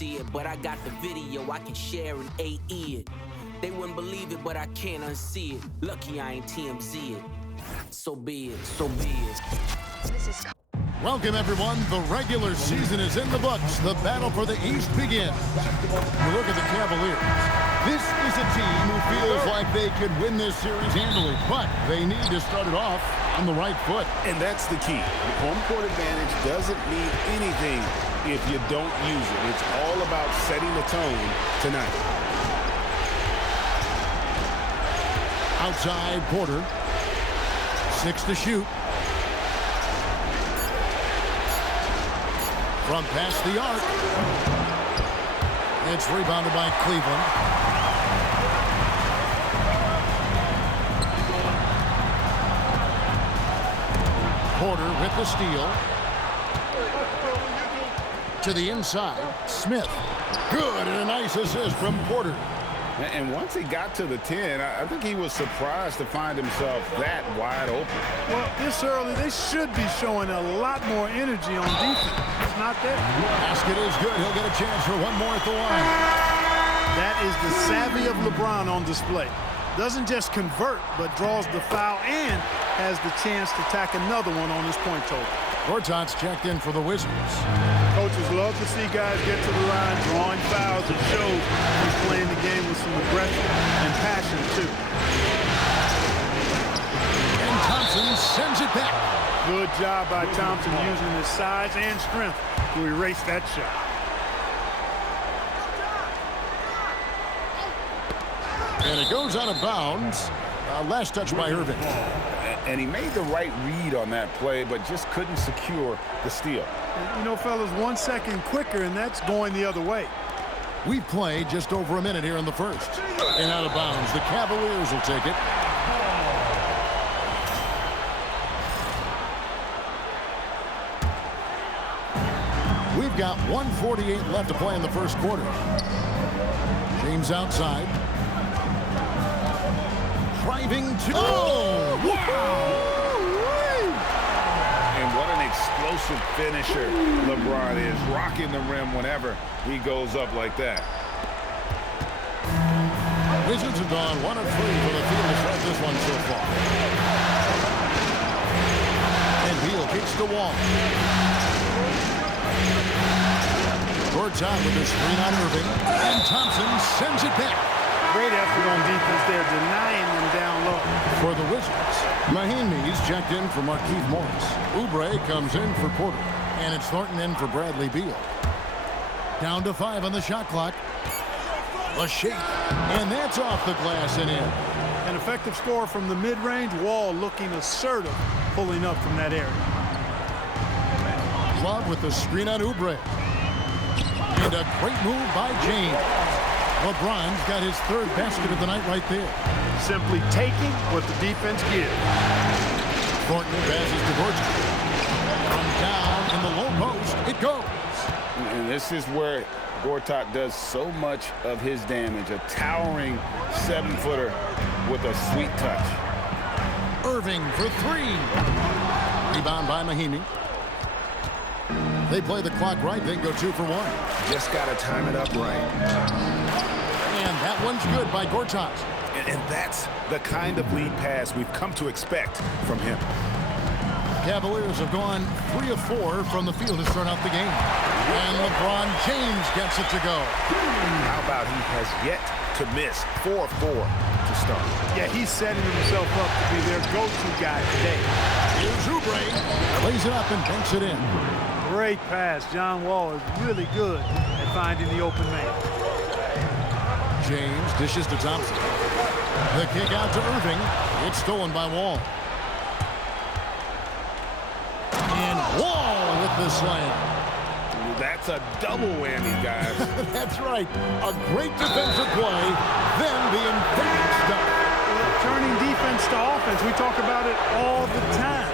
see it, but I got the video I can share in AE it. They wouldn't believe it, but I can't unsee it. Lucky I ain't TMZ it. So be it, so be it. Welcome, everyone. The regular season is in the books. The battle for the East begins. You look at the Cavaliers. This is a team who feels like they could win this series handily, but they need to start it off on the right foot. And that's the key. Home court advantage doesn't mean anything if you don't use it. It's all about setting the tone tonight. Outside Porter. 6 to shoot. From past the arc. It's rebounded by Cleveland. Porter with the steal. To the inside. Smith. Good, and a nice assist from Porter. And once he got to the 10, I think he was surprised to find himself that wide open. Well, this early, they should be showing a lot more energy on defense. It's not there. Basket is good. He'll get a chance for one more at the line. That is the savvy of LeBron on display. Doesn't just convert, but draws the foul and has the chance to tack another one on his point total. Gortat's checked in for the Wizards. Coaches love to see guys get to the line, drawing fouls. It shows he's playing the game with some aggression and passion, too. And Thompson sends it back. Good job by Thompson using his size and strength to erase that shot. And it goes out of bounds. Last touch by Irving. And he made the right read on that play, but just couldn't secure the steal. You know, fellas, 1 second quicker, and that's going the other way. We've played just over a minute here in the first. And out of bounds. The Cavaliers will take it. We've got 1:48 left to play in the first quarter. James outside. Driving to... Oh! Wow! And what an explosive finisher LeBron is. Rocking the rim whenever he goes up like that. Wizards have gone 1 of 3 for the field to start this one so far. And Beal kicks the wall. Gortat with the screen on Irving. And Thompson sends it back. Great effort on defense there, denying them down low. For the Wizards, Mahinmi's checked in for Markieff Morris. Oubre comes in for Porter. And it's Thornton in for Bradley Beal. Down to 5 on the shot clock. A shake. And that's off the glass and in. An effective score from the mid-range. Wall looking assertive, pulling up from that area. Love with the screen on Oubre. And a great move by James. LeBron's got his 3rd basket of the night right there. Simply taking what the defense gives. Thornton passes to Gortat. From down in the low post, it goes. And this is where Gortat does so much of his damage. A towering 7-footer with a sweet touch. Irving for 3. Rebound by Mahinmi. They play the clock right, they go 2 for 1. Just got to time it up right. And that one's good by Gortat. And that's the kind of lead pass we've come to expect from him. Cavaliers have gone 3 of 4 from the field to start out the game. And LeBron James gets it to go. How about he has yet to miss 4 of 4 to start? Yeah, he's setting himself up to be their go-to guy today. Here's Oubre. Plays it up and banks it in. Great pass. John Wall is really good at finding the open man. James dishes to Thompson. The kick out to Irving. It's stolen by Wall. And Wall with the slam. That's a double whammy, guys. That's right. A great defensive play, then the emphatic stuff. Turning defense to offense. We talk about it all the time.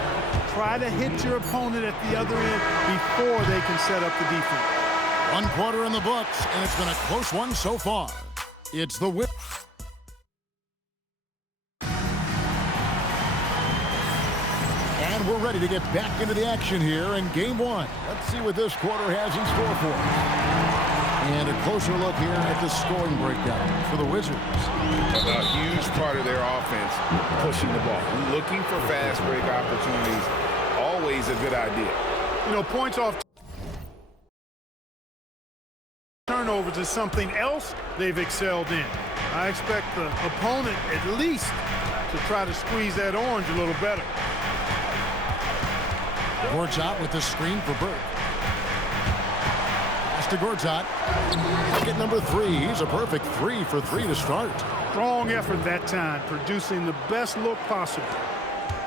Try to hit your opponent at the other end before they can set up the defense. 1 quarter in the books, and it's been a close one so far. It's the win. And we're ready to get back into the action here in Game 1. Let's see what this quarter has in store for us. And a closer look here at the scoring breakdown for the Wizards. A huge part of their offense, pushing the ball. Looking for fast break opportunities, always a good idea. You know, points off turnovers is something else they've excelled in. I expect the opponent at least to try to squeeze that orange a little better. Gortat with the screen for Burke. Pass to Gortat. Bucket number 3. He's a perfect 3 for 3 to start. Strong effort that time, producing the best look possible.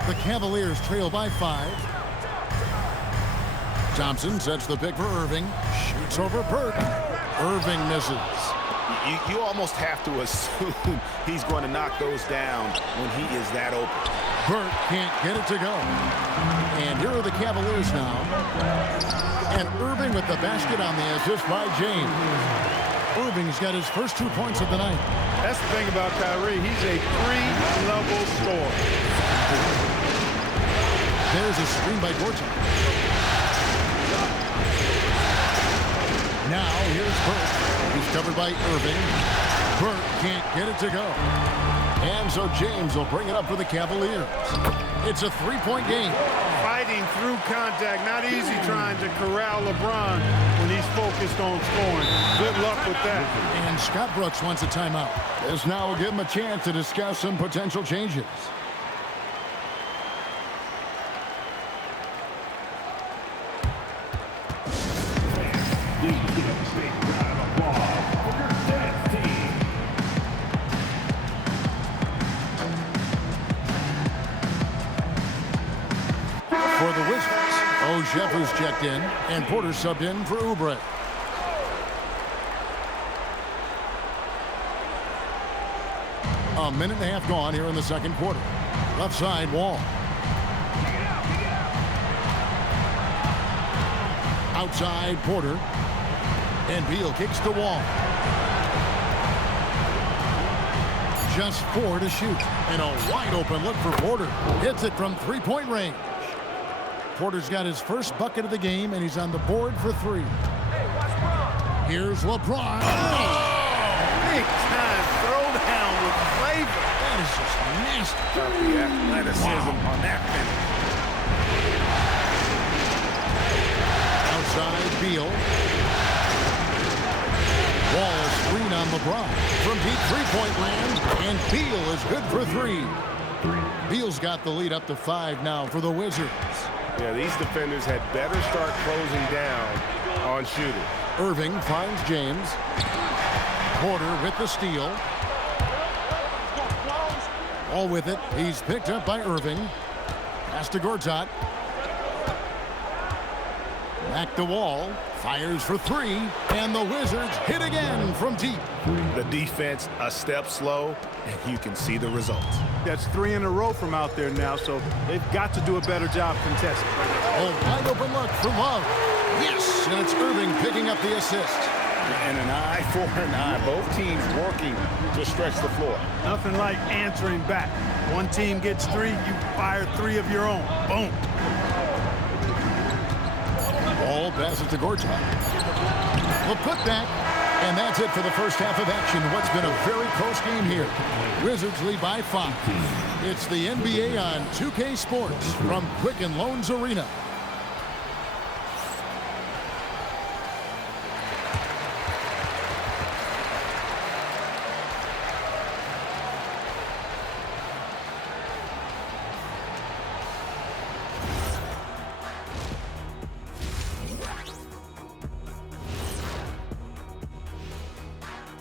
The Cavaliers trail by 5. Thompson sets the pick for Irving. Shoots over Burke. Irving misses. You almost have to assume he's going to knock those down when he is that open. Burke can't get it to go. And here are the Cavaliers now. And Irving with the basket on the assist by James. Irving's got his first 2 points of the night. That's the thing about Kyrie. He's a three-level scorer. There's a screen by Gortat. Now here's Burke. He's covered by Irving. Burke can't get it to go. And so James will bring it up for the Cavaliers. It's a 3-point game. Fighting through contact. Not easy trying to corral LeBron when he's focused on scoring. Good luck with that. And Scott Brooks wants a timeout. This now will give him a chance to discuss some potential changes. For the Wizards, O'Jeffers checked in, and Porter subbed in for Oubre. A minute and a half gone here in the second quarter. Left side, Wall. Outside, Porter. And Beal kicks the Wall. Just 4 to shoot. And a wide open look for Porter. Hits it from 3-point range. Porter's got his first bucket of the game, and he's on the board for 3. Here's LeBron. Big time throwdown with flavor. That is just nasty. The athleticism on that finish. Outside, Beal. Wall screen on LeBron. From deep 3-point land, and Beal is good for 3. Beal's got the lead up to 5 now for the Wizards. Yeah, these defenders had better start closing down on shooting. Irving finds James. Porter with the steal. All with it. He's picked up by Irving. Pass to Gortat. Back to Wall. Fires for 3. And the Wizards hit again from deep. The defense a step slow, and you can see the results. That's 3 in a row from out there now, so they've got to do a better job contesting. A wide open look for Love. Yes, and it's Irving picking up the assist. And an eye for an eye. Both teams working to stretch the floor. Nothing like answering back. One team gets 3, you fire 3 of your own. Boom. Ball passes to Gortat. The putback. And that's it for the first half of action. What's been a very close game here. Wizards lead by 5. It's the NBA on 2K Sports from Quicken Loans Arena.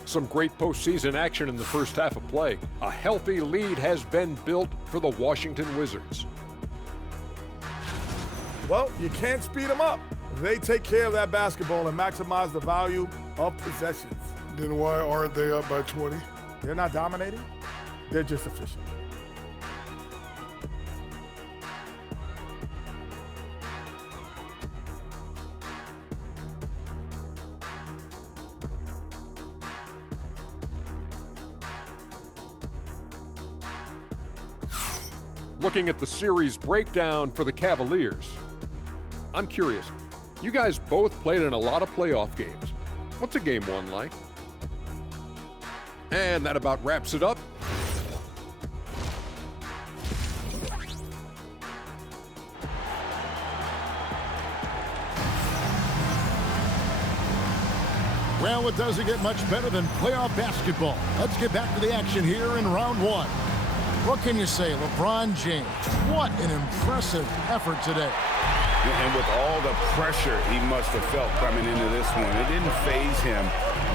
Some great postseason action in the first half of play. A healthy lead has been built for the Washington Wizards. Well, you can't speed them up. They take care of that basketball and maximize the value of possessions. Then why aren't they up by 20? They're not dominating. They're just efficient. Looking at the series breakdown for the Cavaliers, I'm curious. You guys both played in a lot of playoff games. What's a game one like? And that about wraps it up. Well, it doesn't get much better than playoff basketball. Let's get back to the action here in round one. What can you say, LeBron James? What an impressive effort today. And with all the pressure he must have felt coming into this one, it didn't faze him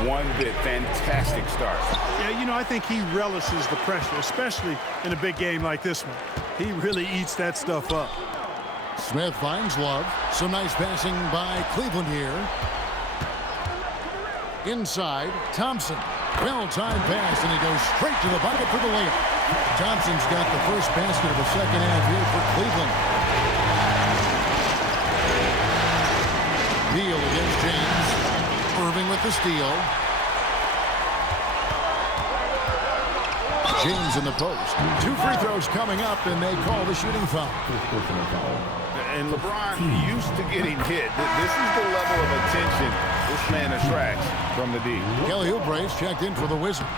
one bit. Fantastic start. Yeah, you know, I think he relishes the pressure, especially in a big game like this one. He really eats that stuff up. Smith finds Love. Some nice passing by Cleveland here. Inside, Thompson. Well-timed pass, and he goes straight to the bucket for the layup. Thompson's got the first basket of the second half here for Cleveland. Beal against James. Irving with the steal. James in the post. 2 free throws coming up, and they call the shooting foul. And LeBron used to getting hit. This is the level of attention this man attracts from the D. Kelly Oubre's checked in for the Wizards.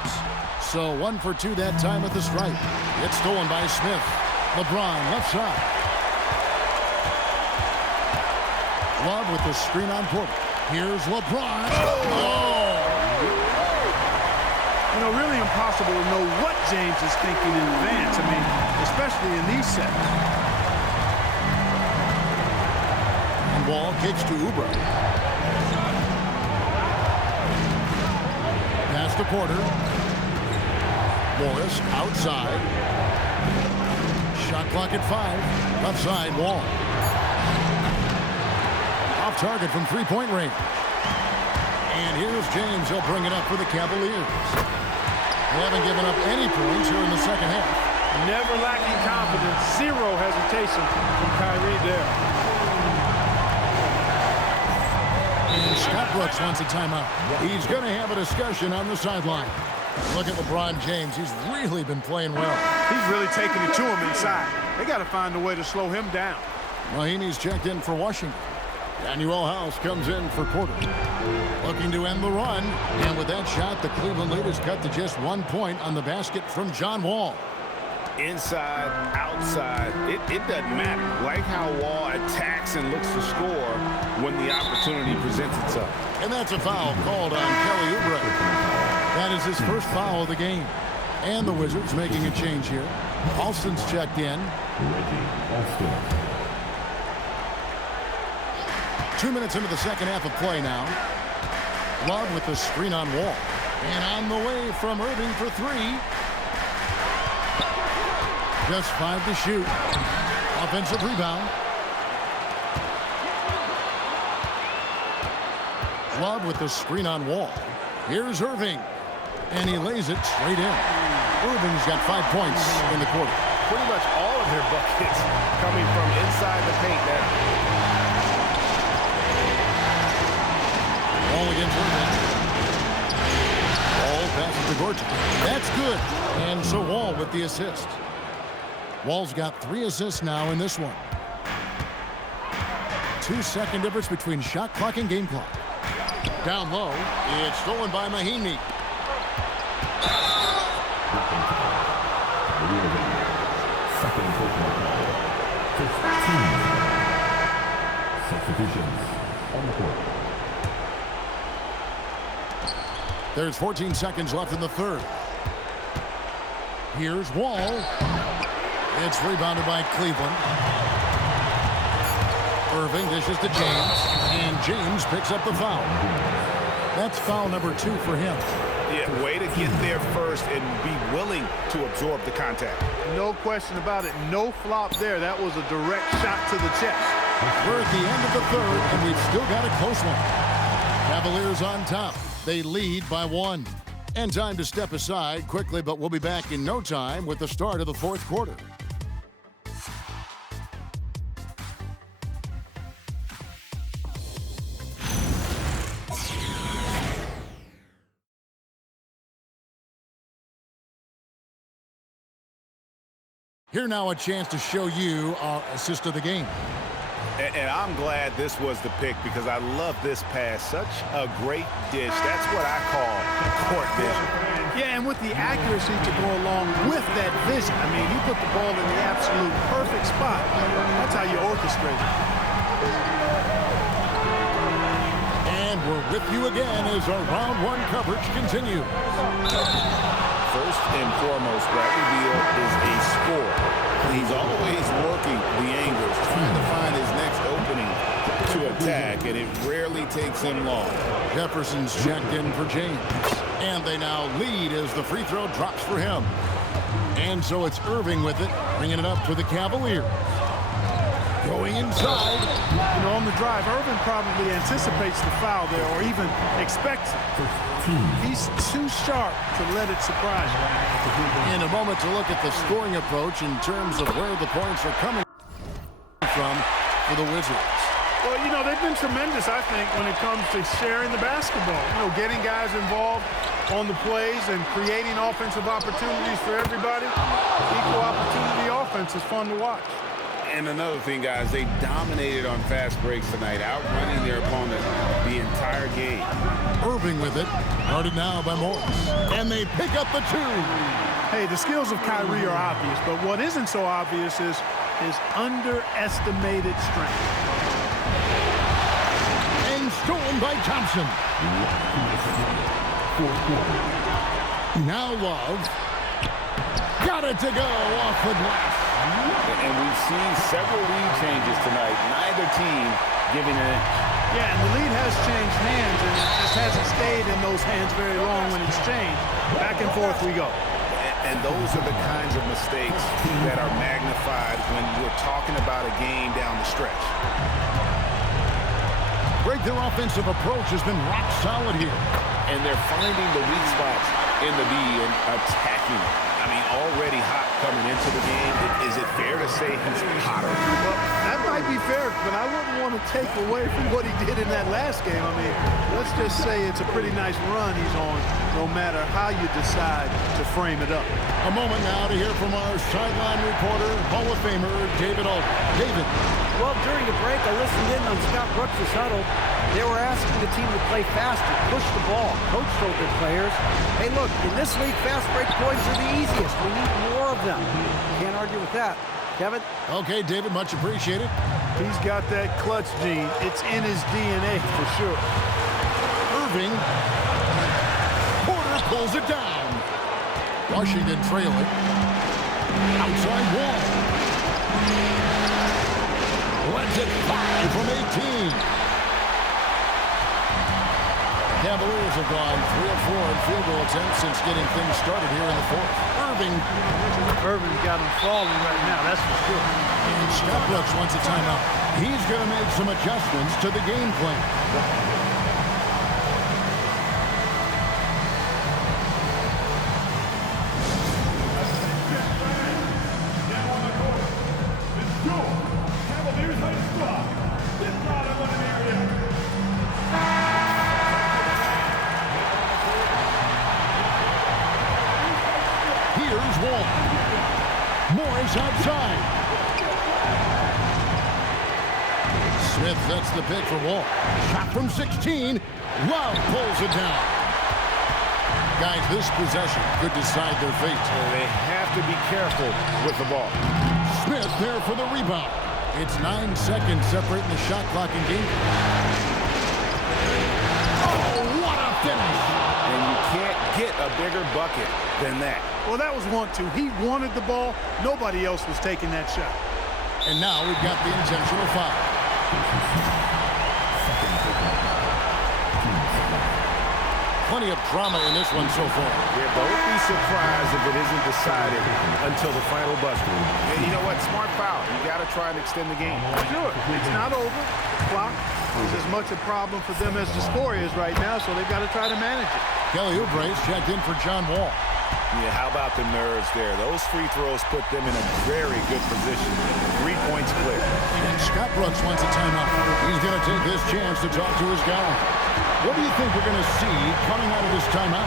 So 1 for 2 that time at the stripe. It's stolen by Smith. LeBron left side. Love with the screen on Porter. Here's LeBron. Oh! You know, really impossible to know what James is thinking in advance. I mean, especially in these sets. And Wall kicks to Oubre. Pass to Porter. Morris outside. Shot clock at 5. Left side, Wall. Off target from three-point range. And here's James. He'll bring it up for the Cavaliers. They haven't given up any points here in the second half. Never lacking confidence. Zero hesitation from Kyrie there. And Scott Brooks wants a timeout. He's going to have a discussion on the sideline. Look at LeBron James. He's really been playing well. He's really taking it to him inside. They got to find a way to slow him down. Mahinmi's checked in for Washington. Daniel House comes in for Porter. Looking to end the run. And with that shot, the Cleveland lead is cut to just 1 point on the basket from John Wall. Inside, outside, it doesn't matter. Like how Wall attacks and looks to score when the opportunity presents itself. And that's a foul called on Kelly Oubre. That is his first foul of the game. And the Wizards making a change here. Alston's checked in. 2 minutes into the second half of play now. Love with the screen on Wall. And on the way from Irving for 3. Just 5 to shoot. Offensive rebound. Love with the screen on Wall. Here's Irving. And he lays it straight in. Irving's got 5 points in the quarter. Pretty much all of their buckets coming from inside the paint now. Ball against Irving. Wall passes to Gortat. That's good. And so Wall with the assist. Wall's got 3 assists now in this one. 2-second difference between shot clock and game clock. Down low. It's stolen by Mahinmi. Substitutions on the court. There's 14 seconds left in the third. Here's Wall. It's rebounded by Cleveland. Irving dishes to James. And James picks up the foul. That's foul number 2 for him. Yeah, way to get there first and be willing to absorb the contact. No question about it. No flop there. That was a direct shot to the chest. We're at the end of the third, and we've still got a close one. Cavaliers on top. They lead by 1. And time to step aside quickly, but we'll be back in no time with the start of the fourth quarter. Here now a chance to show you our assist of the game. And I'm glad this was the pick because I love this pass. Such a great dish. That's what I call court vision. Yeah, and with the accuracy to go along with that vision. I mean, he put the ball in the absolute perfect spot. That's how you orchestrate it. And we're with you again as our round one coverage continues. First and foremost, Bradley Beal is a scorer. He's always working the angles, trying to find his next opening to attack, and it rarely takes him long. Jefferson's checked in for James. And they now lead as the free throw drops for him. And so it's Irving with it, bringing it up for the Cavaliers. Going inside. You know, on the drive, Irving probably anticipates the foul there or even expects it. He's too sharp to let it surprise him. In a moment to look at the scoring approach in terms of where the points are coming from for the Wizards. Well, you know, they've been tremendous, I think, when it comes to sharing the basketball. You know, getting guys involved on the plays and creating offensive opportunities for everybody. Equal opportunity offense is fun to watch. And another thing, guys, they dominated on fast breaks tonight, outrunning their opponent the entire game. Irving with it, guarded now by Morris. And they pick up the two. Hey, the skills of Kyrie are obvious, but what isn't so obvious is his underestimated strength. And stolen by Thompson. Now Love. Got it to go off the glass. And we've seen several lead changes tonight. Neither team giving an inch. Yeah, and the lead has changed hands, and it just hasn't stayed in those hands very long when it's changed. Back and forth we go. And those are the kinds of mistakes that are magnified when you're talking about a game down the stretch. Greg, their offensive approach has been rock solid here. And they're finding the weak spots in the D and attacking. I mean, already hot coming into the game. Is it fair to say he's hotter? Well, that might be fair, but I wouldn't want to take away from what he did in that last game. I mean, let's just say it's a pretty nice run he's on, no matter how you decide to frame it up. A moment now to hear from our sideline reporter, Hall of Famer David Aldridge. David. Well, during the break, I listened in on Scott Brooks' huddle. They were asking the team to play faster, push the ball. Coach told their players, hey, look, in this league, fast break points are the easiest. We need more of them. Can't argue with that. Kevin? Okay, David, much appreciated. He's got that clutch gene. It's in his DNA for sure. Irving. Porter pulls it down. Washington trailing. Outside wall. Lets it fly from 18. Cavaliers have gone 3 of 4 in field goal attempts since getting things started here in the fourth. Irving's got him falling right now, that's for sure. And Scott Brooks wants a timeout. He's going to make some adjustments to the game plan. Here's Wall. Morris outside. Smith sets the pick for Wall. Shot from 16. Love pulls it down. Guys, this possession could decide their fate. They have to be careful with the ball. Smith there for the rebound. It's 9 seconds separating the shot clock and game. Oh, what a finish! And you can't get a bigger bucket than that. Well, that was 1-2. He wanted the ball. Nobody else was taking that shot. And now we've got the intentional foul. Plenty of drama in this one so far. Yeah, don't be surprised if it isn't decided until the final buzzer. And you know what? Smart foul. You got to try and extend the game. Sure. It's not over. The clock is as much a problem for them as the score is right now, so they've got to try to manage it. Kelly Oubre's checked in for John Wall. Yeah, how about the nerves there? Those free throws put them in a very good position. 3 points clear. And Scott Brooks wants a timeout. He's going to take this chance to talk to his guy. What do you think we're going to see coming out of this timeout?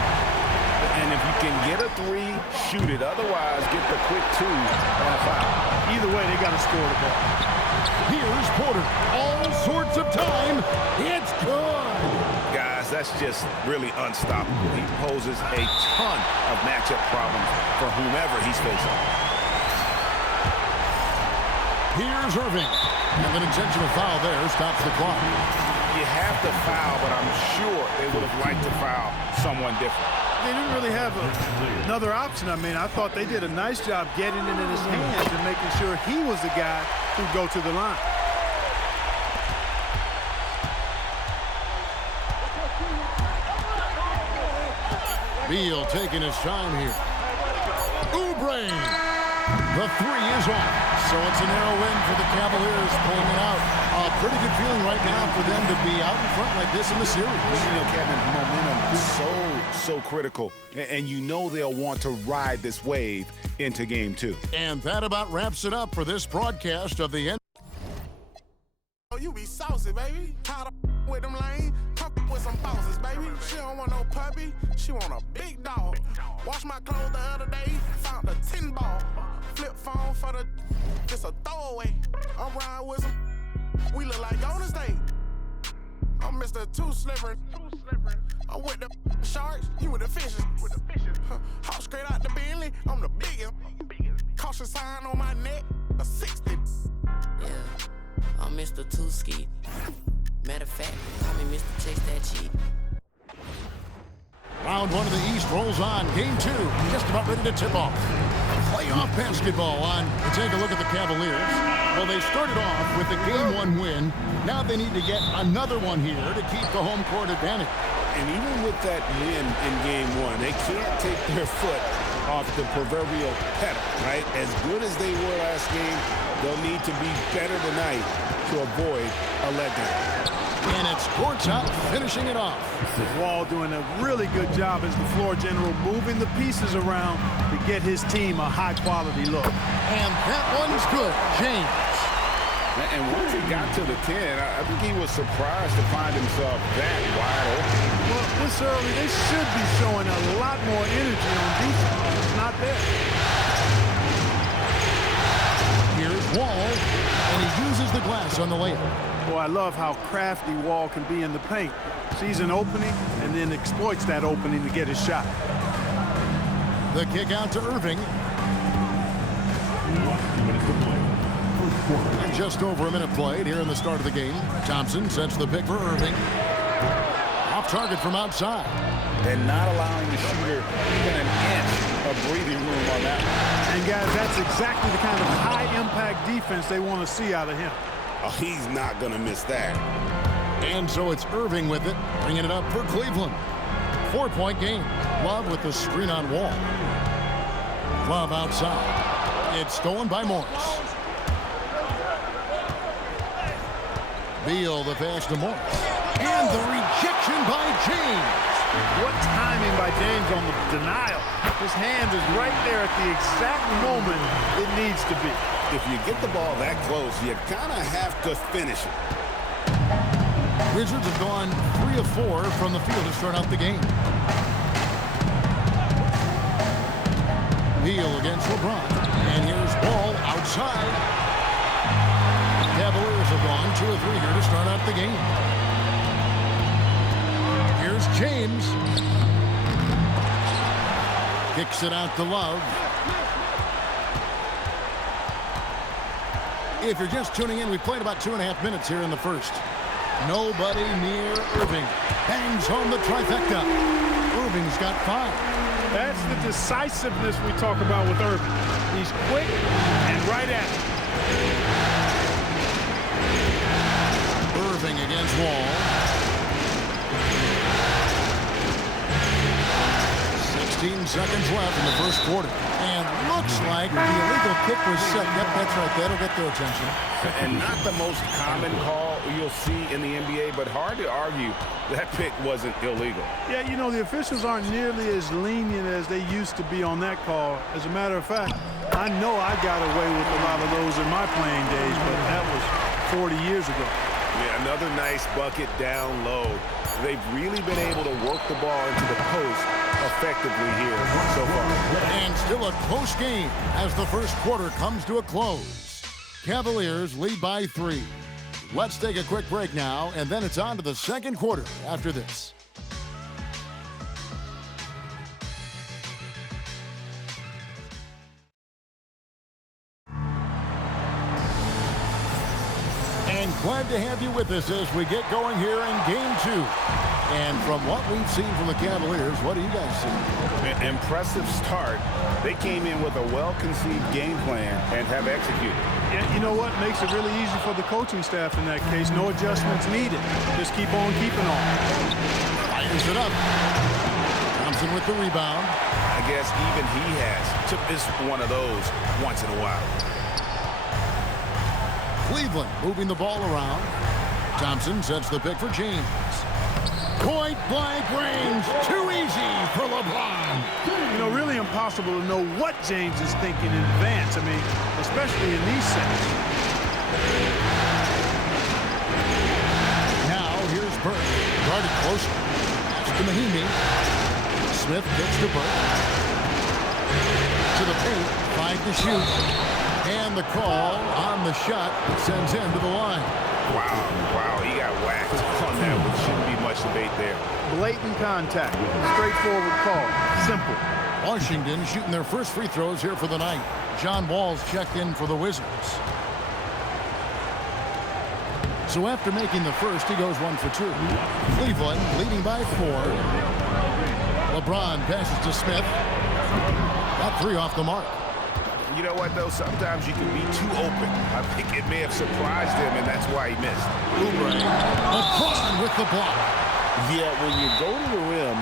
And if you can get a 3, shoot it. Otherwise, get the quick 2 and a foul. Either way, they got to score the ball. Here's Porter. All sorts of time. It's good. Guys, that's just really unstoppable. He poses a ton of matchup problems for whomever he's facing. Here's Irving. And an intentional foul there stops the clock. You have to foul, but I'm sure they would have liked to foul someone different. They didn't really have another option. I mean, I thought they did a nice job getting it in his hands and making sure he was the guy who'd go to the line. Beal taking his time here. Oubre. The three is off. So it's a narrow win for the Cavaliers, pulling it out. A pretty good feeling right now for them to be out in front like this in the series. You know, Kevin, momentum is so critical. And you know they'll want to ride this wave into game 2. And that about wraps it up for this broadcast of the You be saucy, baby. Tired of with them lane. Talk with some bosses, baby. She don't want no puppy. She want a big dog. Wash my clothes the other day. Found a 10 ball. Flip phone for the just a throwaway. I'm riding with them. We look like Golden State. I'm Mr. Too Slippery. I'm with the sharks. You with the fishes. Hop straight out the Bentley. I'm the biggest. Caution sign on my neck. A 60. Yeah. I'm Mr. Tooski. Matter of fact, call me Mr. Chase That Cheap. Round 1 of the East rolls on. Game 2 just about ready to tip off. Playoff basketball on. We take a look at the Cavaliers. Well, they started off with a Game 1 win. Now they need to get another one here to keep the home court advantage. And even with that win in game 1, they can't take their foot off the proverbial pedal, right? As good as they were last game, they'll need to be better tonight to avoid a letdown. And it's Gortat finishing it off. Wall doing a really good job as the floor general, moving the pieces around to get his team a high-quality look. And that one's good. James. And once he got to the 10, I think he was surprised to find himself that wide open. Well, this early, they should be showing a lot more energy on defense. It's not there. Here's Wall, and he uses the glass on the layup. Boy, I love how crafty Wall can be in the paint. Sees an opening and then exploits that opening to get his shot. The kick out to Irving. And just over a minute played here in the start of the game. Thompson sets the pick for Irving. Off target from outside. And not allowing the shooter even an inch of breathing room on that one. And guys, that's exactly the kind of high-impact defense they want to see out of him. Oh, he's not going to miss that. And so it's Irving with it, bringing it up for Cleveland. 4-point game. Love with the screen on Wall. Love outside. It's stolen by Morris. Beal the pass to Morris. And the rejection by James. What timing by James on the denial. His hand is right there at the exact moment it needs to be. If you get the ball that close, you kind of have to finish it. Wizards have gone 3 of 4 from the field to start out the game. Beal against LeBron. And here's Wall outside. Cavaliers have gone 2 of 3 here to start out the game. Here's James. Kicks it out to Love. If you're just tuning in, we played about 2.5 minutes here in the first. Nobody near Irving. Bangs home the trifecta. Irving's got 5. That's the decisiveness we talk about with Irving. He's quick and right at it. Irving against Wall. 16 seconds left in the first quarter. And looks like the illegal kick was set. Yep, that's right. That'll get their attention. And not the most common call you'll see in the NBA, but hard to argue that pick wasn't illegal. Yeah, you know, the officials aren't nearly as lenient as they used to be on that call. As a matter of fact, I know I got away with a lot of those in my playing days, but that was 40 years ago. Yeah, another nice bucket down low. They've really been able to work the ball into the post effectively here so far. And still a close game as the first quarter comes to a close. Cavaliers lead by 3. Let's take a quick break now, and then it's on to the second quarter after this. And glad to have you with us as we get going here in Game 2. And from what we've seen from the Cavaliers, what do you guys see? An impressive start. They came in with a well-conceived game plan and have executed. Yeah, you know what? Makes it really easy for the coaching staff in that case. No adjustments needed. Just keep on keeping on. Fires it up. Thompson with the rebound. I guess even he has to miss one of those once in a while. Cleveland moving the ball around. Thompson sets the pick for James. Point blank range. Too easy for LeBron. You know, really impossible to know what James is thinking in advance. I mean, especially in these sets. Now here's Burke. Guarded closer. Pass to Mahimi. Smith kicks to Burke. To the paint. 5 to shoot. And the call on the shot sends him to the line. Wow, he got whacked on that one. Shouldn't be much debate there. Blatant contact. Straightforward call. Simple. Washington shooting their first free throws here for the night. John Wall's checked in for the Wizards. So after making the first, he goes 1 for 2. Cleveland leading by 4. LeBron passes to Smith. Got 3 off the mark. You know what, though? Sometimes you can be too open. I think it may have surprised him, and that's why he missed. LeBron with the block. Yeah, when you go to the rim,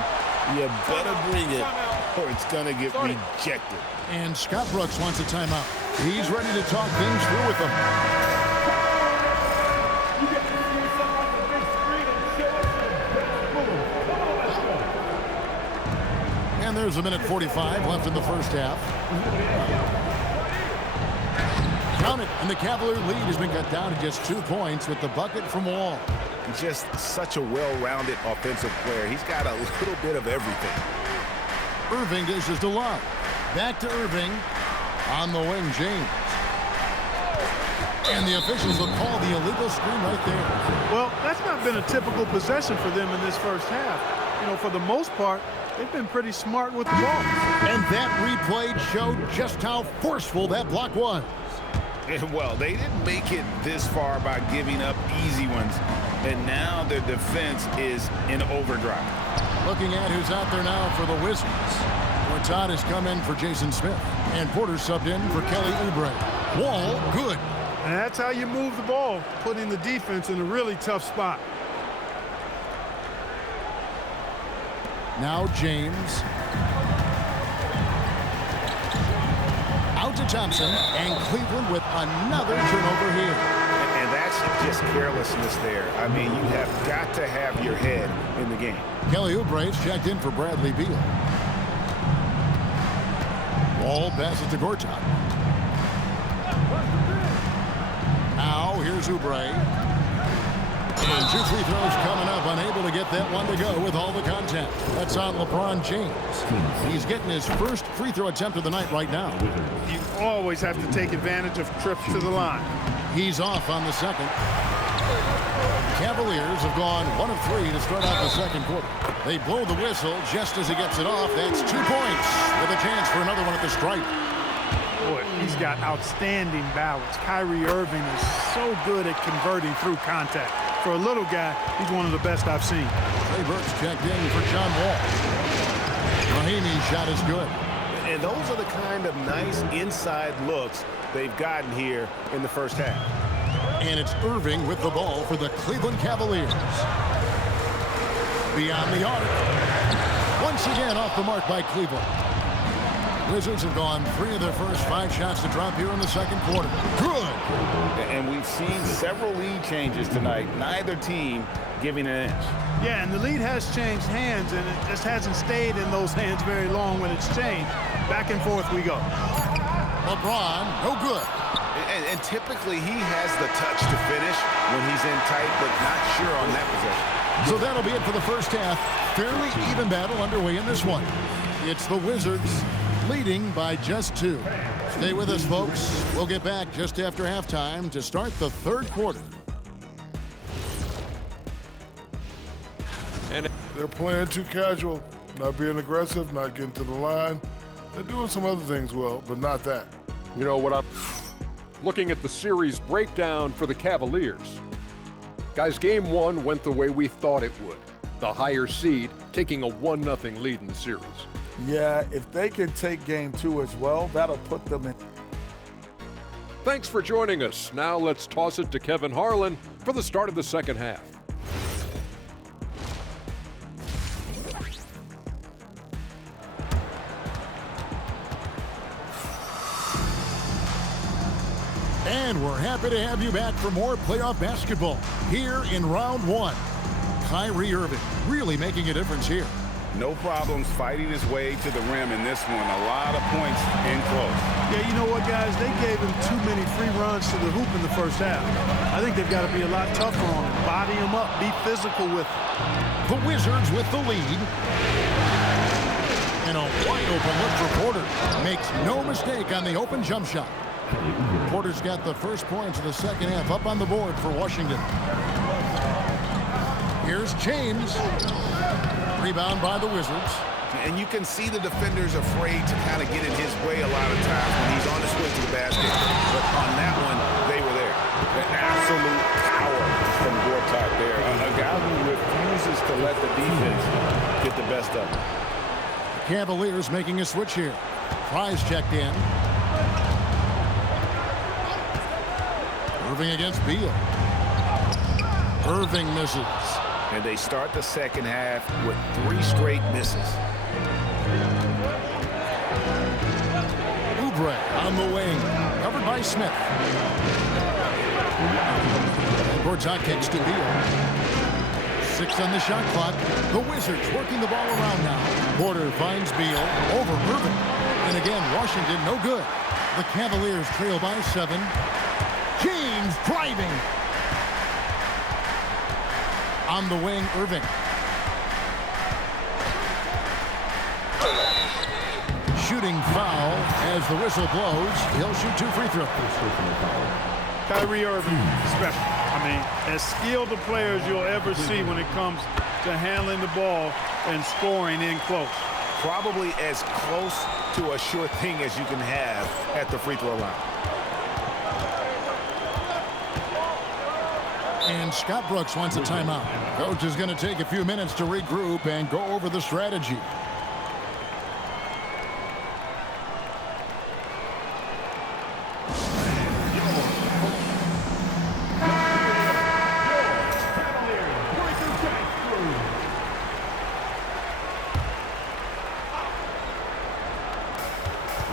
you better bring it, or it's going to get rejected. And Scott Brooks wants a timeout. He's ready to talk things through with them. And there's a minute 45 left in the first half. Count it, and the Cavalier lead has been cut down to just 2 points with the bucket from Wall. Just such a well-rounded offensive player. He's got a little bit of everything. Irving dishes to Love. Back to Irving. On the wing, James. And the officials will call the illegal screen right there. Well, that's not been a typical possession for them in this first half. You know, for the most part, they've been pretty smart with the ball. And that replay showed just how forceful that block was. Well, they didn't make it this far by giving up easy ones, and now their defense is in overdrive. Looking at who's out there now for the Wizards. Todd has come in for Jason Smith, and Porter subbed in for Kelly Oubre. Wall, good. And that's how you move the ball, putting the defense in a really tough spot. Now James. Out to Thompson, and Cleveland with another turnover here. And that's just carelessness there. I mean, you have got to have your head in the game. Kelly Oubre's checked in for Bradley Beal. Wall passes to Gortat. Now here's Oubre. And 2 free throws coming up, unable to get that one to go with all the contact. That's on LeBron James. He's getting his first free throw attempt of the night right now. You always have to take advantage of trips to the line. He's off on the second. Cavaliers have gone 1 of 3 to start out the second quarter. They blow the whistle just as he gets it off. That's 2 points with a chance for another one at the stripe. Boy, he's got outstanding balance. Kyrie Irving is so good at converting through contact. For a little guy, he's one of the best I've seen. Trey Burks checked in for John Wall. Mahimi's shot is good. And those are the kind of nice inside looks they've gotten here in the first half. And it's Irving with the ball for the Cleveland Cavaliers. Beyond the arc. Once again off the mark by Cleveland. Wizards have gone 3 of their first 5 shots to drop here in the second quarter. Good. And we've seen several lead changes tonight. Neither team giving an inch. Yeah, and the lead has changed hands, and it just hasn't stayed in those hands very long when it's changed. Back and forth we go. LeBron, no good. And typically he has the touch to finish when he's in tight, but not sure on that possession. So that'll be it for the first half. Fairly even battle underway in this one. It's the Wizards leading by just 2. Stay with us, folks. We'll get back just after halftime to start the third quarter. And They're playing too casual, not being aggressive, not getting to the line. They're doing some other things well, but not that. you know what, I'm looking at the series breakdown for the Cavaliers. Guys, game 1 went the way we thought it would. The higher seed taking a 1-0 lead in the series. Yeah, if they can take game 2 as well, that'll put them in. Thanks for joining us. Now let's toss it to Kevin Harlan for the start of the second half. And we're happy to have you back for more playoff basketball here in round 1. Kyrie Irving really making a difference here. No problems fighting his way to the rim in this one. A lot of points in close. Yeah, you know what, guys? They gave him too many free runs to the hoop in the first half. I think they've got to be a lot tougher on him. Body him up. Be physical with him. The Wizards with the lead. And a wide open look for Porter. Makes no mistake on the open jump shot. Porter's got the first points of the second half up on the board for Washington. Here's James. Rebound by the Wizards. And you can see the defenders afraid to kind of get in his way a lot of times when he's on his way to the basket. But on that one, they were there. The absolute power from Gortat there. A guy who refuses to let the defense get the best of him. The Cavaliers making a switch here. Price checked in. Irving against Beal. Irving misses. And they start the second half with 3 straight misses. Oubre on the wing. Covered by Smith. Gortat kicks to Beal. 6 on the shot clock. The Wizards working the ball around now. Porter finds Beal over Irving. And again, Washington no good. The Cavaliers trail by 7. James driving. On the wing, Irving. Shooting foul as the whistle blows. He'll shoot 2 free throws. Kyrie Irving, special. I mean, as skilled a player as you'll ever see when it comes to handling the ball and scoring in close. Probably as close to a sure thing as you can have at the free throw line. And Scott Brooks wants a timeout. Coach is going to take a few minutes to regroup and go over the strategy.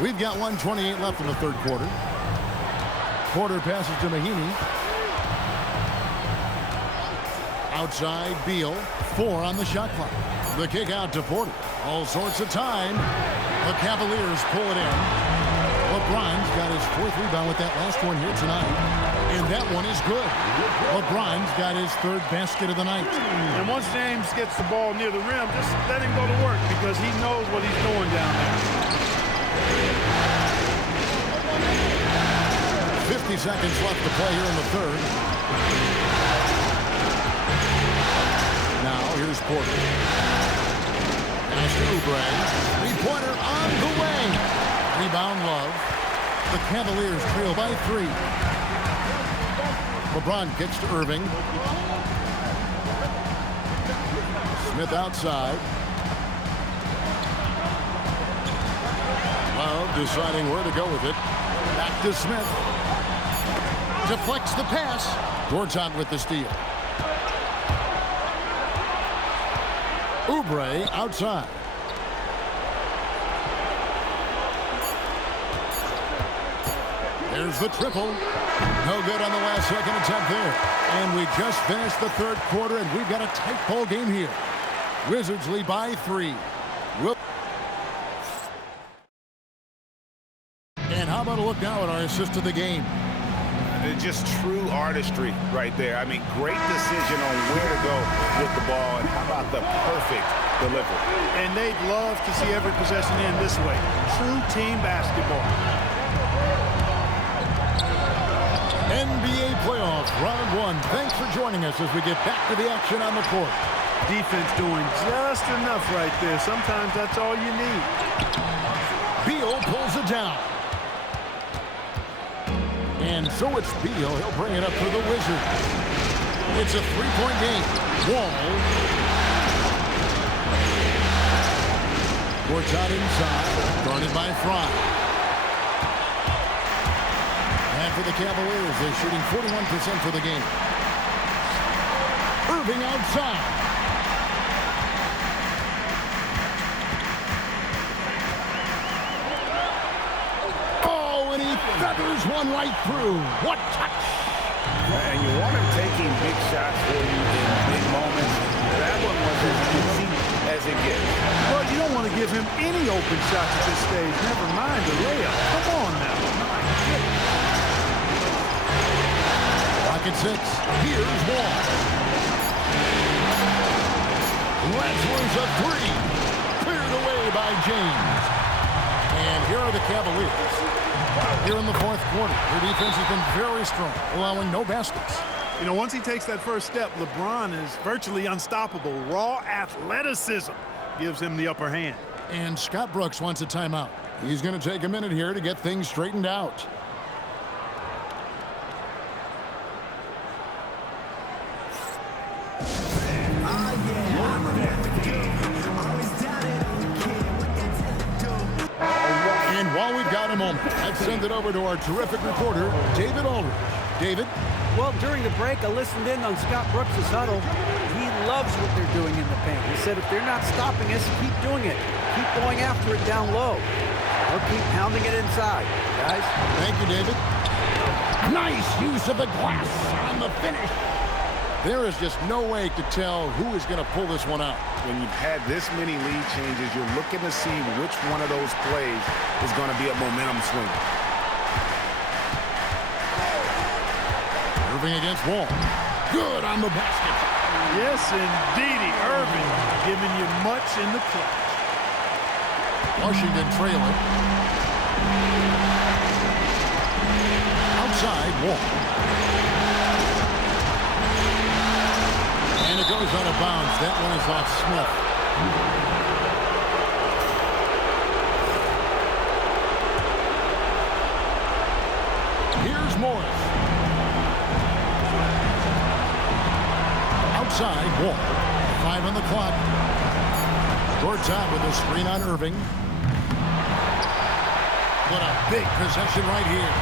We've got 1:28 left in the third quarter. Porter passes to Mahinmi. Outside, Beal. 4 on the shot clock. The kick out to Porter. All sorts of time. The Cavaliers pull it in. LeBron's got his 4th rebound with that last one here tonight. And that one is good. LeBron's got his 3rd basket of the night. And once James gets the ball near the rim, just let him go to work because he knows what he's doing down there. 50 seconds left to play here in the third. Now, here's Porter. Pass to Oubre. 3-pointer on the way. Rebound, Love. The Cavaliers trail by 3. LeBron kicks to Irving. Smith outside. Love deciding where to go with it. Back to Smith. Deflects the pass. Gortat with the steal. Oubre outside. There's the triple. No good on the last second attempt there. And we just finished the third quarter, and we've got a tight ball game here. Wizards lead by 3. And how about a look now at our assist of the game? Just true artistry right there. I mean, great decision on where to go with the ball, and how about the perfect delivered. And they'd love to see every possession end this way. True team basketball. NBA playoff round 1. Thanks for joining us as we get back to the action on the court. Defense doing just enough right there. Sometimes that's all you need. Beal pulls it down. And so it's Beal. He'll bring it up for the Wizards. It's a three-point game. Wall. Works out inside. Guarded by Fry. And for the Cavaliers, they're shooting 41% for the game. Irving outside. And he feathers one right through. What touch! And you want him taking big shots for you in big moments. That one was as easy as it gets. Well, you don't want to give him any open shots at this stage. Never mind the layup. Come on now. Rocket 6. Here's Wall. Wrestlers a three. Cleared away by James. And here are the Cavaliers. Here in the fourth quarter, their defense has been very strong, allowing no baskets. You know, once he takes that first step, LeBron is virtually unstoppable. Raw athleticism gives him the upper hand. And Scott Brooks wants a timeout. He's going to take a minute here to get things straightened out. And while we've got a moment, let's send it over to our terrific reporter, David Aldridge. David? Well, during the break, I listened in on Scott Brooks' huddle. He loves what they're doing in the paint. He said if they're not stopping us, keep doing it. Keep going after it down low. Or keep pounding it inside, guys. Thank you, David. Nice use of the glass on the finish. There is just no way to tell who is going to pull this one out. When you've had this many lead changes, you're looking to see which one of those plays is going to be a momentum swing. Irving against Wall. Good on the basket. Yes, indeedy. Irving giving you much in the clutch. Washington trailing. Outside, Wall. And it goes out of bounds. That one is off Smith. Here's Morris. Outside, Wall. 5 on the clock. Short out with a screen on Irving. What a big possession right here.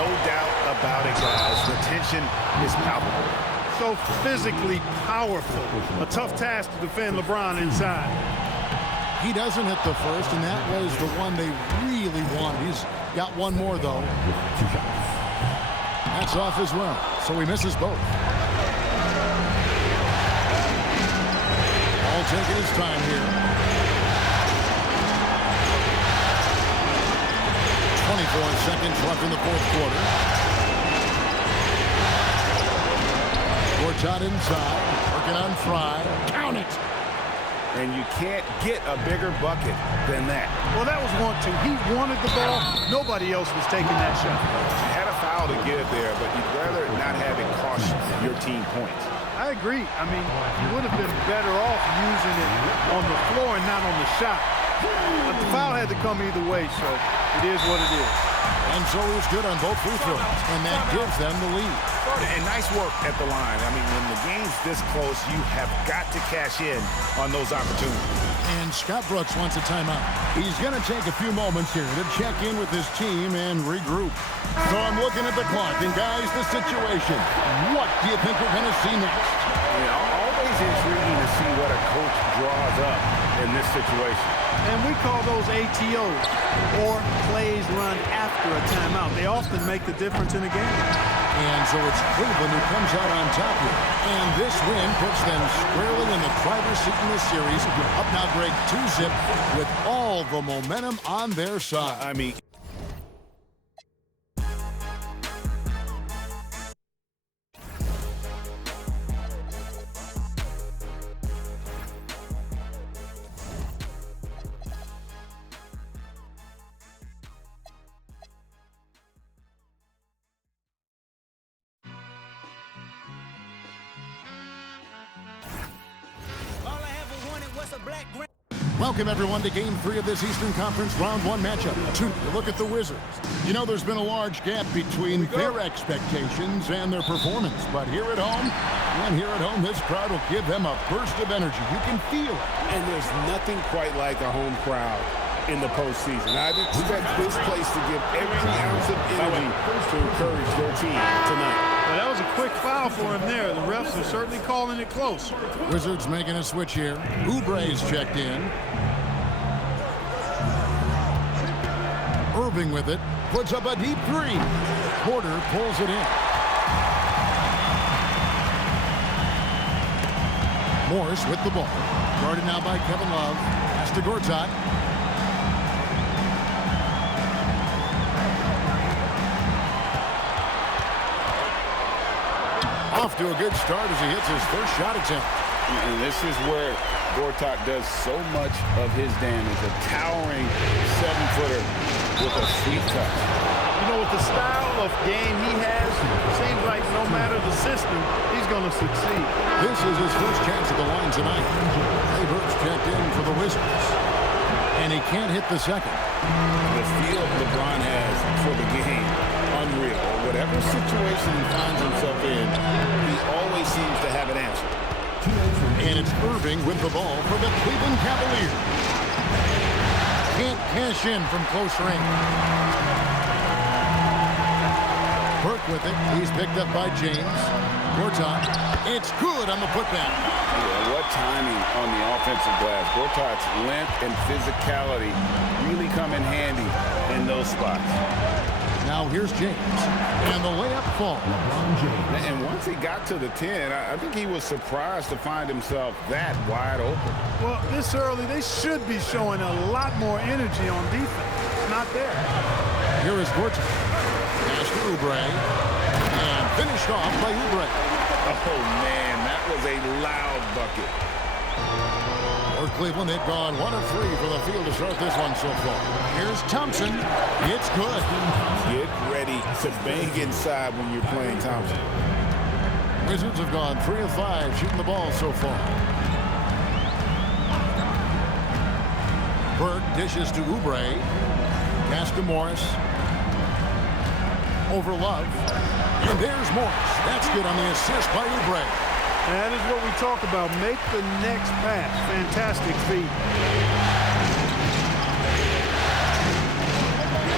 No doubt about it, guys. The tension is palpable. So physically powerful. A tough task to defend LeBron inside. He doesn't hit the first, and that was the one they really wanted. He's got one more, though. That's off as well, so he misses both. All taking his time here. 24 seconds left in the fourth quarter. Shot inside, working on Fry. Count it! And you can't get a bigger bucket than that. Well, that was 1-2. He wanted the ball. Nobody else was taking that shot. You had a foul to get it there, but you'd rather not have it cost your team points. I agree. I mean, you would have been better off using it on the floor and not on the shot. But the foul had to come either way, so it is what it is. And so he's good on both free throws, and that gives them the lead. And nice work at the line. I mean, when the game's this close, you have got to cash in on those opportunities. And Scott Brooks wants a timeout. He's going to take a few moments here to check in with his team and regroup. So I'm looking at the clock, and guys, the situation. What do you think we're going to see next? You know, always intriguing to see what a coach draws up in this situation. And we call those ATOs, or plays run after a timeout. They often make the difference in a game. And so it's Cleveland who comes out on top here. And this win puts them squarely in the driver's seat in this series. Up now, Greg, 2-zip with all the momentum on their side. I mean... Welcome, everyone, to Game 3 of this Eastern Conference Round 1 matchup. Look at the Wizards. You know, there's been a large gap between their expectations and their performance. But here at home, this crowd will give them a burst of energy. You can feel it. And there's nothing quite like a home crowd in the postseason. I'd expect this place to give every ounce of energy to encourage their team tonight. Well, that was a quick foul for him there. The refs are certainly calling it close. Wizards making a switch here. Oubre's checked in. Irving with it. Puts up a deep three. Porter pulls it in. Morris with the ball. Guarded now by Kevin Love. Pass to Gortat. Off to a good start as he hits his first shot attempt. And this is where Gortat does so much of his damage. A towering 7-footer with a sweet touch. You know, with the style of game he has, it seems like no matter the system, he's going to succeed. This is his first chance at the line tonight. Habert's checked in for the Wizards. And he can't hit the second. The feel LeBron has for the game, unreal. Whatever situation he finds himself in, he always seems to have an answer. And it's Irving with the ball for the Cleveland Cavaliers. Can't cash in from close range. Burke with it. He's picked up by James. Gortat. It's good on the putback. Yeah, what timing on the offensive glass. Gortat's length and physicality really come in handy in those spots. Now here's James. And the layup falls. And once he got to the 10, I think he was surprised to find himself that wide open. Well, this early, they should be showing a lot more energy on defense. It's not there. Here is Gortat. Pass to Oubre. And finished off by Oubre. Oh, man, that was a loud bucket. For Cleveland, they've gone 1 of 3 for the field to start this one so far. Here's Thompson. It's good. Get ready to bang inside when you're playing Thompson. Wizards have gone 3 of 5 shooting the ball so far. Burke dishes to Oubre. Pass to Morris. Over Love. And there's Morris. That's good on the assist by Oubre. That is what we talk about. Make the next pass. Fantastic feed.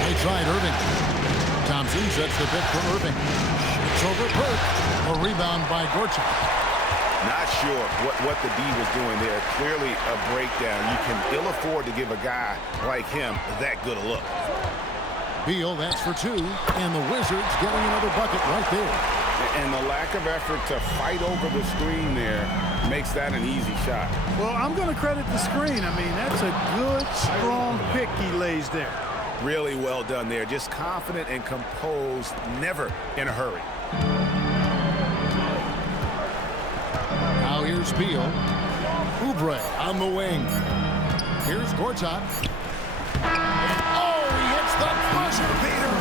Right side, Irving. Thompson sets the pick for Irving. It's over Burke. A rebound by Gortat. Not sure what the D was doing there. Clearly a breakdown. You can ill afford to give a guy like him that good a look. Beal, that's for 2. And the Wizards getting another bucket right there. And the lack of effort to fight over the screen there makes that an easy shot. Well, I'm going to credit the screen. I mean, that's a good, strong pick he lays there. Really well done there. Just confident and composed, never in a hurry. Now here's Beal. Oubre on the wing. Here's Gortat. Oh, he hits the buzzer beater.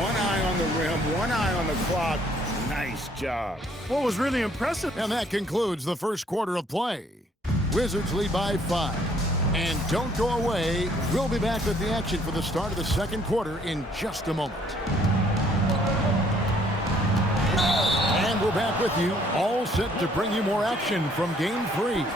One eye on the rim, one eye on the clock. Nice job. What was really impressive. And that concludes the first quarter of play. Wizards lead by 5. And don't go away. We'll be back with the action for the start of the second quarter in just a moment. And we're back with you, all set to bring you more action from Game 3.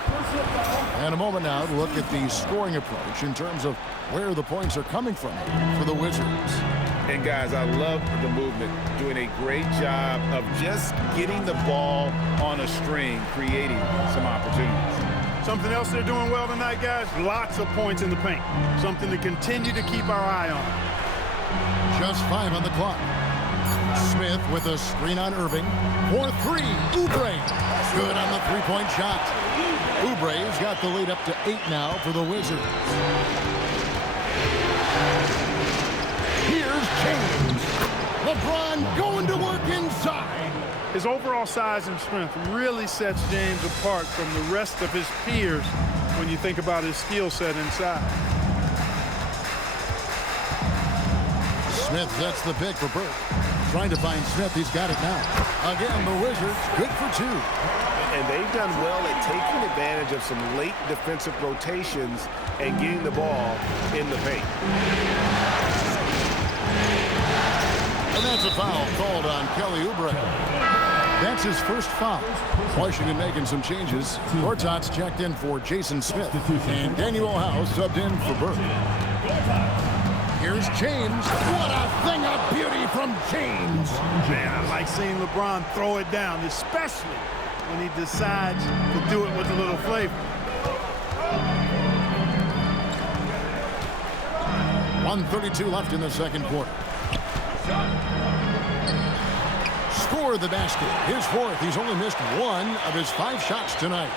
And a moment now to look at the scoring approach in terms of where the points are coming from for the Wizards. And guys, I love the movement, doing a great job of just getting the ball on a string, creating some opportunities. Something else they're doing well tonight, guys, lots of points in the paint. Something to continue to keep our eye on. Just 5 on the clock. Smith with a screen on Irving. For 3, Oubre. Good on the three-point shot. Oubre's got the lead up to 8 now for the Wizards. Here's James. LeBron going to work inside. His overall size and strength really sets James apart from the rest of his peers when you think about his skill set inside. Smith sets the pick for Burke. Trying to find Smith. He's got it now. Again, the Wizards good for 2. And they've done well at taking advantage of some late defensive rotations and getting the ball in the paint. And that's a foul called on Kelly Oubre. That's his first foul. Washington making some changes. Gortat's checked in for Jason Smith. And Daniel House subbed in for Burke. Here's James. What a thing of beauty from James. Man, I like seeing LeBron throw it down, especially when he decides to do it with a little flavor. 1:32 left in the second quarter. Score the basket. His 4th. He's only missed 1 of his 5 shots tonight.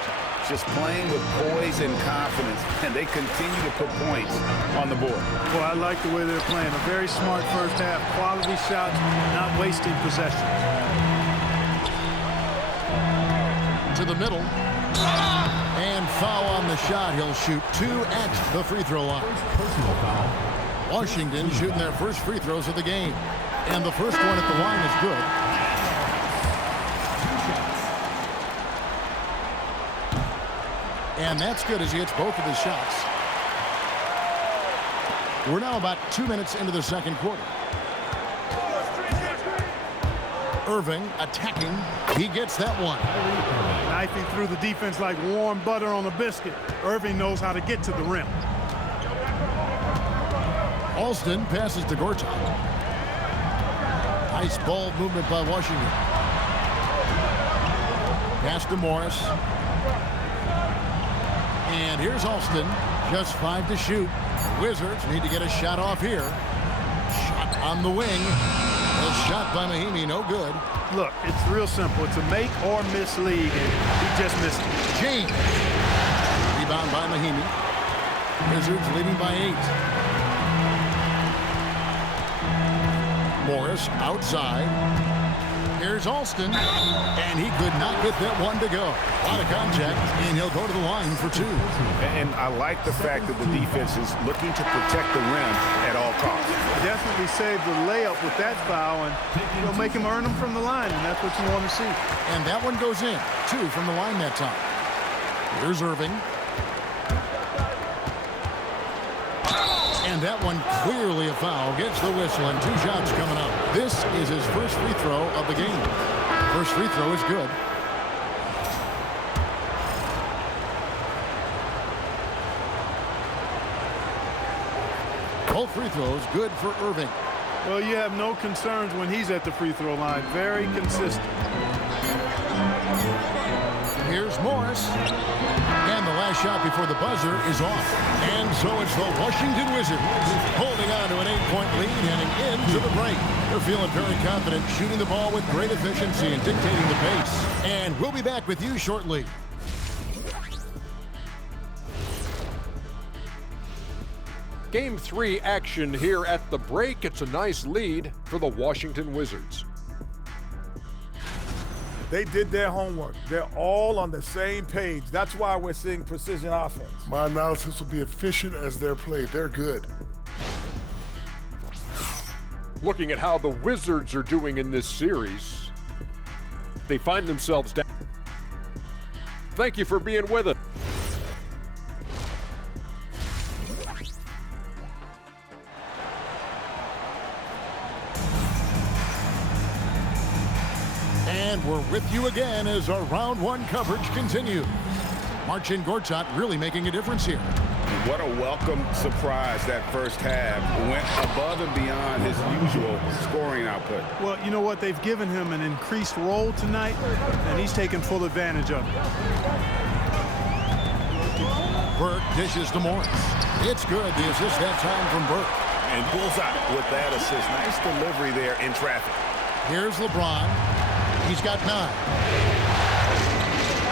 Just playing with poise and confidence, and they continue to put points on the board. Well, I like the way they're playing. A very smart first half. Quality shots, not wasting possession. To the middle. And foul on the shot. He'll shoot 2 at the free throw line. Personal foul. Washington shooting their first free throws of the game. And the first one at the line is good. And that's good as he hits both of his shots. We're now about 2 minutes into the second quarter. Irving attacking. He gets that one. Knifing through the defense like warm butter on a biscuit. Irving knows how to get to the rim. Alston passes to Gortat. Nice ball movement by Washington. Pass to Morris. And here's Alston. Just 5 to shoot. The Wizards need to get a shot off here. Shot on the wing. A shot by Mahinmi, no good. Look, it's real simple. It's a make or miss league, and he just missed it. James. Rebound by Mahinmi. Wizards leading by 8. Morris outside. Here's Alston, and he could not get that one to go. A lot of contact, and he'll go to the line for 2. And I like the fact that the defense is looking to protect the rim at all costs. Definitely saved the layup with that foul, and it'll make him earn them from the line, and that's what you want to see. And that one goes in. 2 from the line that time. Here's Irving. And that one clearly a foul. Gets the whistle, and 2 shots coming up. This is his first free throw of the game. First free throw is good. Both free throws good for Irving. Well, you have no concerns when he's at the free throw line. Very consistent. Here's Morris. And the last shot before the buzzer is off. And so it's the Washington Wizards holding on to an 8-point lead heading into the break. They're feeling very confident, shooting the ball with great efficiency and dictating the pace. And we'll be back with you shortly. Game 3 action here at the break. It's a nice lead for the Washington Wizards. They did their homework. They're all on the same page. That's why we're seeing precision offense. My analysis will be efficient as they're played. They're good. Looking at how the Wizards are doing in this series, they find themselves down. Thank you for being with us. And we're with you again as our round 1 coverage continues. Marcin Gortat really making a difference here. What a welcome surprise that first half. Went above and beyond his usual scoring output. Well, you know what? They've given him an increased role tonight, and he's taken full advantage of it. Burke dishes to Morris. It's good. The assist that time from Burke. And bullseye with that assist. Nice delivery there in traffic. Here's LeBron. He's got 9.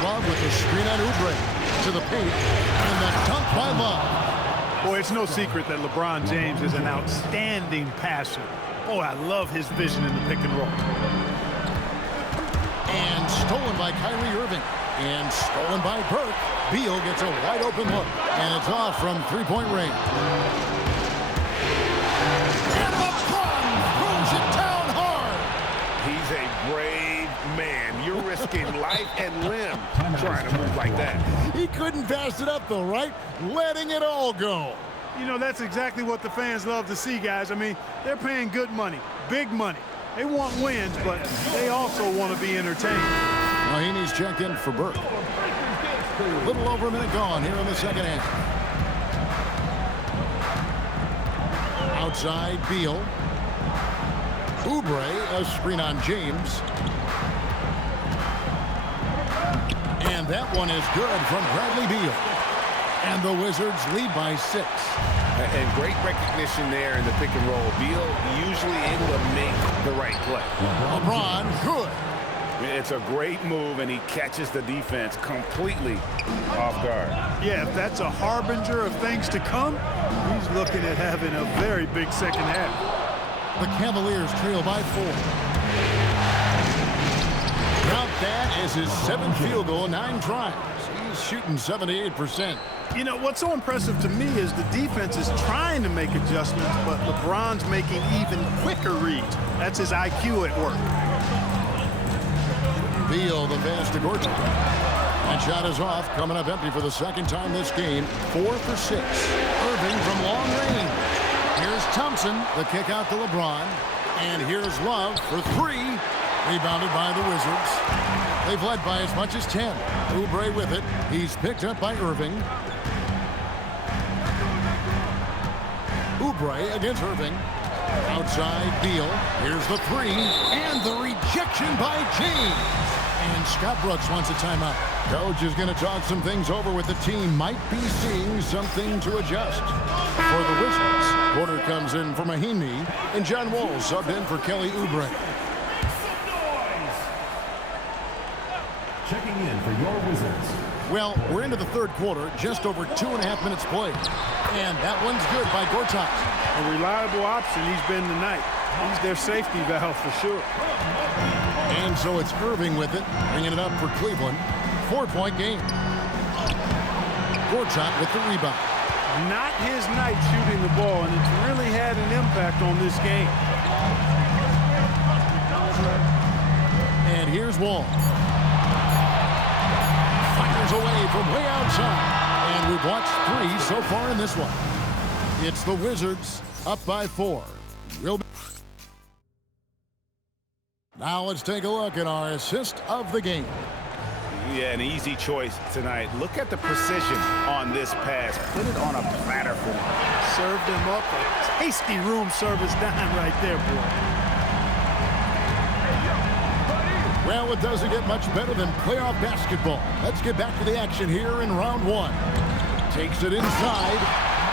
Love with the screen on Oubre to the paint, and the dunk by Love. Boy, it's no secret that LeBron James is an outstanding passer. Boy, I love his vision in the pick and roll. And stolen by Kyrie Irving. And stolen by Burke. Beal gets a wide open look, and it's off from 3-point range. And LeBron throws it down hard. trying to move like that. He couldn't pass it up, though, right? Letting it all go. You know, that's exactly what the fans love to see, guys. I mean, they're paying good money, big money. They want wins, but they also want to be entertained. Mahinmi's checked in for Burke. A little over a minute gone here in the second half. Outside, Beal. Oubre, a screen on James. And that one is good from Bradley Beal. And the Wizards lead by 6. And great recognition there in the pick and roll. Beal usually able to make the right play. LeBron, good. It's a great move, and he catches the defense completely off guard. Yeah, if that's a harbinger of things to come, he's looking at having a very big second half. The Cavaliers trail by 4. Now that is his 7th field goal, 9 tries. He's shooting 78%. You know, what's so impressive to me is the defense is trying to make adjustments, but LeBron's making even quicker reads. That's his IQ at work. Beal, the pass to Gortat. And shot is off, coming up empty for the second time this game. 4 for 6. Irving from long range. Here's Thompson, the kick out to LeBron. And here's Love for 3. Rebounded by the Wizards. They've led by as much as 10. Oubre with it. He's picked up by Irving. Oubre against Irving. Outside Beal. Here's the 3. And the rejection by James. And Scott Brooks wants a timeout. Coach is going to talk some things over with the team. Might be seeing something to adjust. For the Wizards, Porter comes in for Mahinmi. And John Wall subbed in for Kelly Oubre. Checking in for your Wizards. Well, we're into the third quarter, just over 2.5 minutes played. And that one's good by Gortat. A reliable option he's been tonight. He's their safety valve for sure. And so it's Irving with it, bringing it up for Cleveland. 4-point game. Gortat with the rebound. Not his night shooting the ball, and it's really had an impact on this game. And here's Wall. Fires away from way outside. And we've watched 3 so far in this one. It's the Wizards up by 4. Now let's take a look at our assist of the game. Yeah, an easy choice tonight. Look at the precision on this pass. Put it on a platter for him. Served him up a tasty room service dime right there, boy. Well, it doesn't get much better than playoff basketball. Let's get back to the action here in round 1. Takes it inside.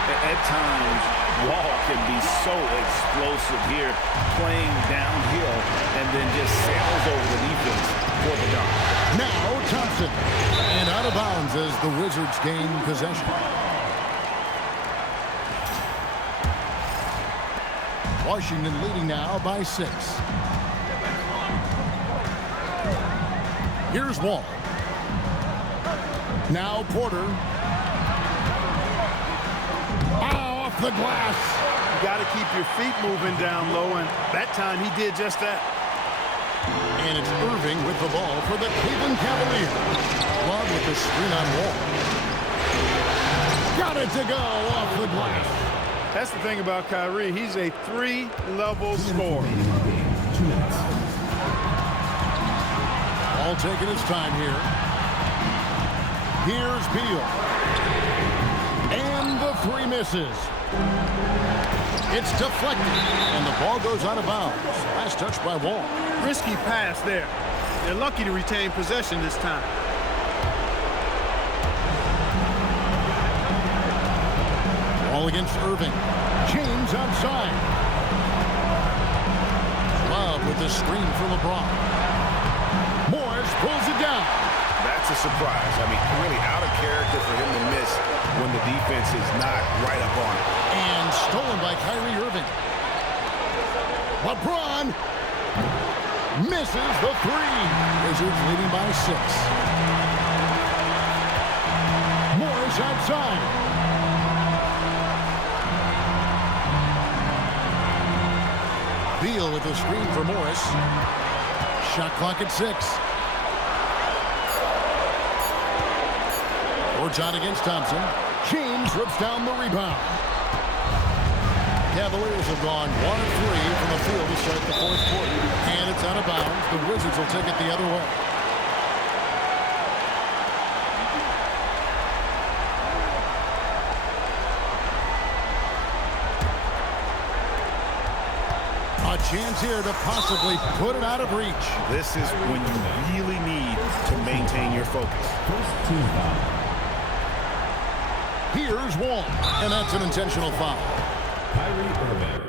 At times, Wall can be so explosive here, playing downhill, and then just sails over the defense for the dunk. Now Thompson. And out of bounds as the Wizards gain possession. Washington leading now by 6. Here's Wall. Now Porter. Off the glass. You got to keep your feet moving down low, and that time he did just that. And it's Irving with the ball for the Cleveland Cavaliers. Love with the screen on Wall. Got it to go off the glass. That's the thing about Kyrie. He's a 3-level scorer. All taking his time here. Here's Beal. And the 3 misses. It's deflected. And the ball goes out of bounds. Last touch by Wall. Risky pass there. They're lucky to retain possession this time. Ball against Irving. James outside. Love with the screen for LeBron. Morris pulls it down. That's a surprise. I mean, really out of character for him to miss when the defense is not right up on it. And stolen by Kyrie Irving. LeBron misses the 3. Wizards leading by 6. Morris outside. Beal with the screen for Morris. Shot clock at 6. Boards on against Thompson. James rips down the rebound. Cavaliers have gone 1 of 3 from the field to start the fourth quarter. And it's out of bounds. The Wizards will take it the other way. A chance here to possibly put it out of reach. This is when you really need to maintain your focus. Here's one, and that's an intentional foul. Kyrie Irving.